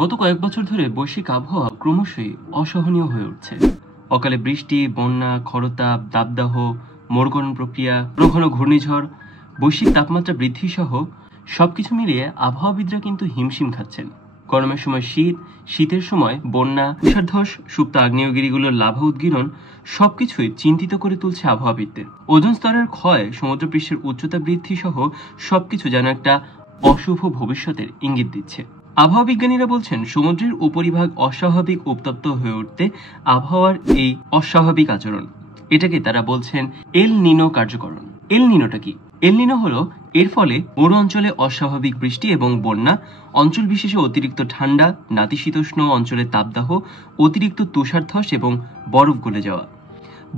গত কয়েক বছর ধরে বৈশ্বিক আবহাওয়া ক্রমশই অসহনীয় হয়ে উঠছে। অকালে বৃষ্টি, বন্যা, খরতাপ, দাবদাহ, মরুকরণ প্রক্রিয়া, ঘন ঘূর্ণিঝড়, বৈশ্বিক তাপমাত্রা বৃদ্ধি সহ সবকিছু মিলিয়ে আবহাওয়াবিদরা কিন্তু হিমশিম খাচ্ছেন। গরমের সময় শীত, শীতের সময় বন্যা, তুষারধস, সুপ্ত আগ্নেয়গিরিগুলোর লাভা উদ্গীরণ সবকিছুই চিন্তিত করে তুলছে আবহাওয়াবিদদের। ওজোন স্তরের ক্ষয়, সমুদ্রপৃষ্ঠের উচ্চতা বৃদ্ধি সহ সবকিছু যেন একটা অশুভ ভবিষ্যতের ইঙ্গিত দিচ্ছে। আবহাওয়া বিজ্ঞানীরা বলছেন, সমুদ্রের উপরিভাগ অস্বাভাবিক উত্তপ্ত হয়ে উঠতে আবহাওয়ার এই অস্বাভাবিক আচরণ, এটাকে তারা বলছেন এল নিনো কার্যকরণ। এল নিনোটা কি? এল নিনো হলো এর ফলে মরু অঞ্চলে অস্বাভাবিক বৃষ্টি এবং বন্যা, অঞ্চল বিশেষে অতিরিক্ত ঠান্ডা, নাতিশীতোষ্ণ অঞ্চলে তাপদাহ, অতিরিক্ত তুষারধস এবং বরফ গলে যাওয়া।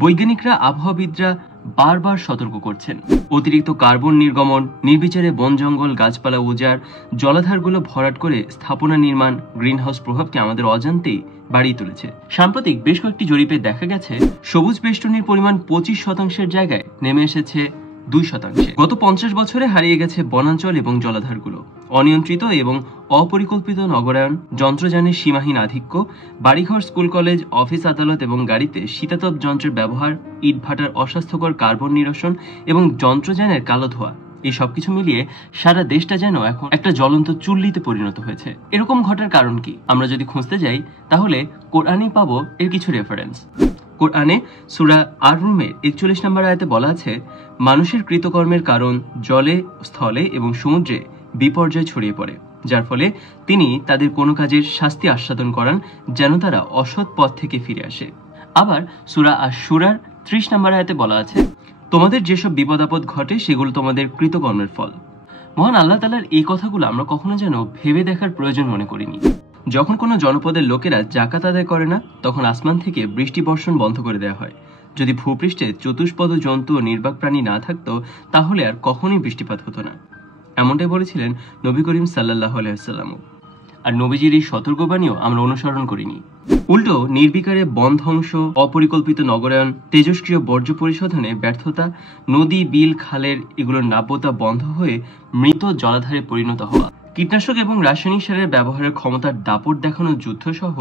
বৈজ্ঞানিকরা, আবহাওয়াবিদরা বারবার সতর্ক করছেন, অতিরিক্ত কার্বন নির্গমন, নির্বিচারে বন জঙ্গল, গাছপালা উজাড়, জলাধারগুলো ভরাট করে স্থাপনা নির্মাণ গ্রিনহাউস প্রভাবকে আমাদের অজান্তেই বাড়িয়ে তুলেছে। সাম্প্রতিক বেশ কয়েকটি জরিপে দেখা গেছে, সবুজ বেষ্টনীর পরিমাণ 25% জায়গায় নেমে এসেছে 2%। গত 50 বছরে হারিয়ে গেছে বনাঞ্চল এবং জলাধারগুলো। অনিয়ন্ত্রিত এবং অপরিকল্পিত নগরায়ন, যন্ত্রযানের সীমাহীন আধিক্য, বাড়িঘর, স্কুল কলেজ, অফিস আদালত এবং গাড়িতে শীতাতপ যন্ত্রের ব্যবহার, ইটভাটার অস্বাস্থ্যকর কার্বন নিরসন এবং যন্ত্রযানের কালো ধোঁয়া, এই সবকিছু মিলিয়ে সারা দেশটা যেন এখন একটা জ্বলন্ত চুল্লিতে পরিণত হয়েছে। এরকম ঘটার কারণ কি? আমরা যদি খুঁজতে যাই তাহলে কোরআনেই পাবো এর কিছু রেফারেন্স। কোরআনে সূরা আর-রুমের 41 নম্বর আয়াতে বলা আছে, মানুষের কৃতকর্মের কারণ জলে, স্থলে এবং সমুদ্রে বিপর্যয় ছড়িয়ে পড়ে, যার ফলে তিনি তাদের কোনো কাজের শাস্তি আস্বাদন করান যেন তারা অসৎ পথ থেকে ফিরে আসে। আবার সূরা আশ-শূরার 30 নম্বর আয়াতে বলা আছে, তোমাদের যেসব বিপদ আপদ ঘটে সেগুলো তোমাদের কৃতকর্মের ফল। মহান আল্লাহ তাআলার এই কথাগুলো আমরা কখনো যেন ভেবে দেখার প্রয়োজন মনে করিনি। যখন কোনো জনপদের লোকেরা জাকাত আদায় করে না, তখন আসমান থেকে বৃষ্টি বর্ষণ বন্ধ করে দেওয়া হয়। যদি ভূপৃষ্ঠে চতুষ্পদ জন্তু ও নির্বাক প্রাণী না থাকতো তাহলে আর কখনোই বৃষ্টিপাত হতো না। এমনটাই বলেছিলেন নবী করিম সাল্লাল্লাহু আলাইহি ওয়াসাল্লাম। আর নবীজির এই সতর্কবাণীও আমরা অনুসরণ করিনি। উল্টো নির্বিকারে বন ধ্বংস, অপরিকল্পিত নগরায়ন, তেজস্ক্রিয় বর্জ্য পরিশোধনে ব্যর্থতা, নদী, বিল, খালের এগুলোর নাব্যতা বন্ধ হয়ে মৃত জলাধারে পরিণত হওয়া, কীটনাশক এবং রাসায়নিক সারের ব্যবহারের ক্ষমতার দাপট দেখানো যুদ্ধ সহ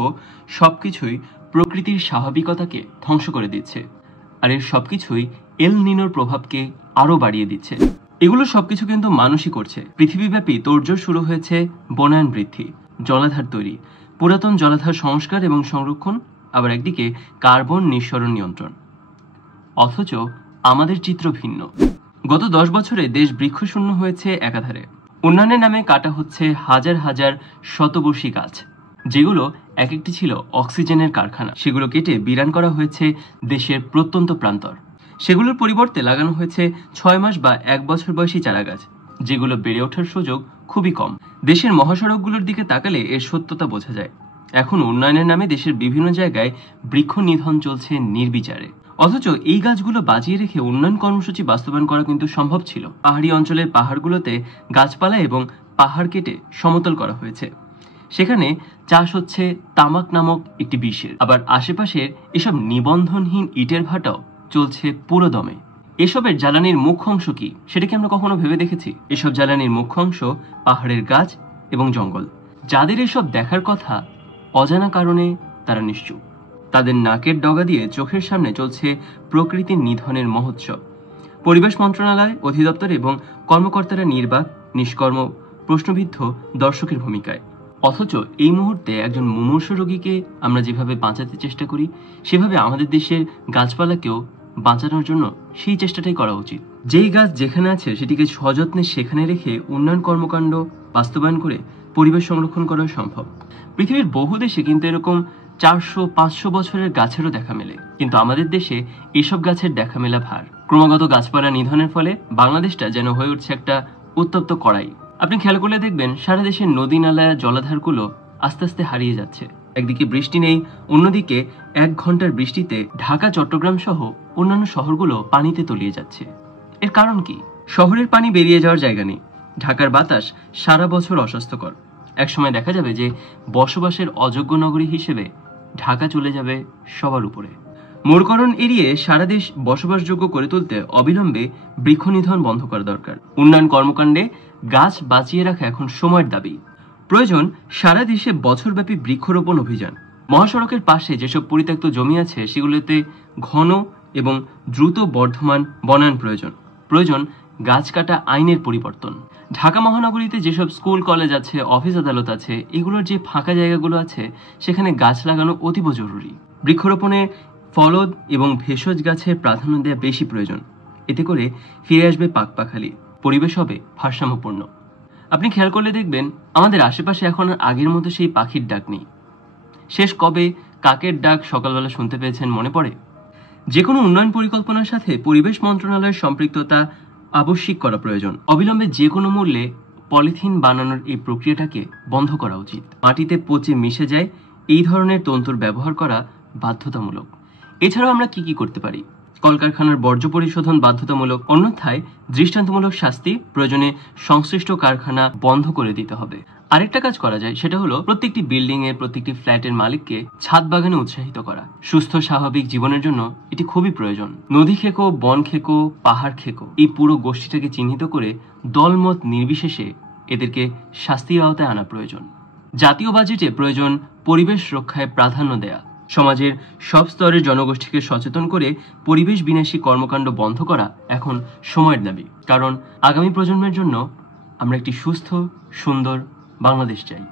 সবকিছুই প্রকৃতির স্বাভাবিকতাকে ধ্বংস করে দিচ্ছে। আর এর সবকিছুই এল নিনোর প্রভাবকে আরো বাড়িয়ে দিচ্ছে। এগুলো সবকিছু কিন্তু মানুষই করছে। পৃথিবীব্যাপী তোড়জোড় শুরু হয়েছে বনায়ন বৃদ্ধি, জলাধার তৈরি, পুরাতন জলাধার সংস্কার এবং সংরক্ষণ, আবার একদিকে কার্বন নিঃসরণ নিয়ন্ত্রণ। অথচ আমাদের চিত্র ভিন্ন। গত 10 বছরে দেশ বৃক্ষশূন্য হয়েছে একাধারে। উন্নয়নের নামে কাটা হচ্ছে হাজার হাজার শতবর্ষী গাছ, যেগুলো এক একটি ছিল অক্সিজেনের কারখানা। সেগুলো কেটে বিরান করা হয়েছে দেশের প্রত্যন্ত প্রান্তর। সেগুলোর পরিবর্তে লাগানো হয়েছে 6 মাস বা 1 বছর বয়সী চারা গাছ, যেগুলো বেড়ে ওঠার সুযোগ খুবই কম। দেশের মহাসড়কগুলোর দিকে তাকালে এর সত্যতা বোঝা যায়। এখন উন্নয়নের নামে দেশের বিভিন্ন জায়গায় বৃক্ষ নিধন চলছে নির্বিচারে। অথচ এই গাছগুলো বাঁচিয়ে রেখে উন্নয়ন কর্মসূচি বাস্তবায়ন করা কিন্তু সম্ভব ছিল। পাহাড়ি অঞ্চলের পাহাড়গুলোতে গাছপালা এবং পাহাড় কেটে সমতল করা হয়েছে। সেখানে চাষ হচ্ছে তামাক নামক একটি বিষের। আবার আশেপাশের এসব নিবন্ধনহীন ইটের ভাটাও চলছে পুরো দমে। এসবের জ্বালানির মুখ্য অংশ কি, সেটা কি আমরা কখনো ভেবে দেখেছি? এসব জ্বালানির মুখ্য অংশ পাহাড়ের গাছ এবং জঙ্গল। যাদের এসব দেখার কথা, অজানা কারণে তারা নিশ্চুপ। তাদের নাকের ডগা দিয়ে চোখের সামনে চলছে প্রকৃতির নিধনের মহোৎসব। পরিবেশ মন্ত্রণালয়, অধিদপ্তর এবং কর্মকর্তারা নির্বাক, নিষ্কর্ম, প্রশ্নবিদ্ধ দর্শকের ভূমিকায়। অথচ এই মুহূর্তে একজন মুমূর্ষ রোগীকে আমরা যেভাবে বাঁচাতে চেষ্টা করি, সেভাবে আমাদের দেশের গাছপালাকেও বাঁচানোর জন্য সেই চেষ্টাটাই করা উচিত। যেই গাছ যেখানে আছে সেটিকে সযত্নে সেখানে রেখে উন্নয়ন কর্মকাণ্ড বাস্তবায়ন করে পরিবেশ সংরক্ষণ করা সম্ভব। পৃথিবীর বহু দেশে কিন্তু এরকম 400-500 বছরের গাছেরও দেখা মেলে, কিন্তু আমাদের দেশে এসব গাছের দেখা মেলা ভার। ক্রমাগত গাছপালা নিধনের ফলে বাংলাদেশটা যেন হয়ে উঠছে একটা উত্তপ্ত কড়াই। আপনি খেয়াল করলে দেখবেন সারা দেশের নদী, নালা, জলাধারগুলো আস্তে আস্তে হারিয়ে যাচ্ছে। একদিকে বৃষ্টি নেই, অন্যদিকে 1 ঘন্টার বৃষ্টিতে ঢাকা, চট্টগ্রাম সহ অন্যান্য শহরগুলো পানিতে তলিয়ে যাচ্ছে। এর কারণ কি? শহরের পানি বেরিয়ে যাওয়ার জায়গা নেই। ঢাকার বাতাস সারা বছর অস্বাস্থ্যকর। একসময় দেখা যাবে যে বসবাসের অযোগ্য নগরী হিসেবে ঢাকা চলে যাবে সবার উপরে। মরুকরণ এড়িয়ে সারা দেশ বসবাসযোগ্য করে তুলতে অবিলম্বে বৃক্ষ নিধন বন্ধ করা দরকার। উন্নয়ন কর্মকাণ্ডে গাছ বাঁচিয়ে রাখা এখন সময়ের দাবি। প্রয়োজন সারা দেশে বছরব্যাপী বৃক্ষরোপণ অভিযান। মহাসড়কের পাশে যেসব পরিত্যক্ত জমি আছে সেগুলোতে ঘন এবং দ্রুত বর্ধমান বনায়ন প্রয়োজন গাছ কাটা আইনের পরিবর্তন। ঢাকা মহানগরীতে যেসব স্কুল কলেজ আছে, অফিস আদালত আছে, এগুলোর যে ফাঁকা জায়গাগুলো আছে সেখানে গাছ লাগানো অতীব জরুরি। বৃক্ষরোপণে ফলদ এবং ভেষজ গাছের প্রাধান্য দেওয়া বেশি প্রয়োজন। এতে করে ফিরে আসবে পাকপাখালি, পরিবেশ হবে ভারসাম্যপূর্ণ। আপনি খেয়াল করলে দেখবেন আমাদের আশেপাশে এখন আর আগের মতো সেই পাখির ডাক নেই। শেষ কবে কাকের ডাক সকালবেলা শুনতে পেয়েছেন মনে পড়ে? যে কোনো উন্নয়ন পরিকল্পনার সাথে পরিবেশ মন্ত্রণালয়ের সম্পৃক্ততা আবশ্যিক করা প্রয়োজন। অবিলম্বে যে কোনো মূল্যে পলিথিন বানানোর এই প্রক্রিয়াটাকে বন্ধ করা উচিত। মাটিতে পচে মিশে যায় এই ধরনের তন্তুর ব্যবহার করা বাধ্যতামূলক। এছাড়াও আমরা কি করতে পারি? কলকারখানার বর্জ্য পরিশোধন বাধ্যতামূলক, অন্যথায় দৃষ্টান্তমূলক শাস্তি, প্রয়োজনে সংশ্লিষ্ট কারখানা বন্ধ করে দিতে হবে। আরেকটা কাজ করা যায়, সেটা হলো প্রত্যেকটি বিল্ডিং এ, প্রত্যেকটি ফ্ল্যাটের মালিককে ছাদ বাগানে উৎসাহিত করা। সুস্থ স্বাভাবিক জীবনের জন্য এটি খুবই প্রয়োজন। নদী খেকো, বন খেকো, পাহাড় খেকো, এই পুরো গোষ্ঠীটাকে চিহ্নিত করে দলমত নির্বিশেষে এদেরকে শাস্তির আওতায় আনা প্রয়োজন। জাতীয় বাজেটে প্রয়োজন পরিবেশ রক্ষায় প্রাধান্য দেয়া। সমাজের সব স্তরের জনগোষ্ঠীকে সচেতন করে পরিবেশ বিনাশী কর্মকাণ্ড বন্ধ করা এখন সময়ের দাবি। কারণ আগামী প্রজন্মের জন্য আমরা একটি সুস্থ, সুন্দর বাংলাদেশ চাই।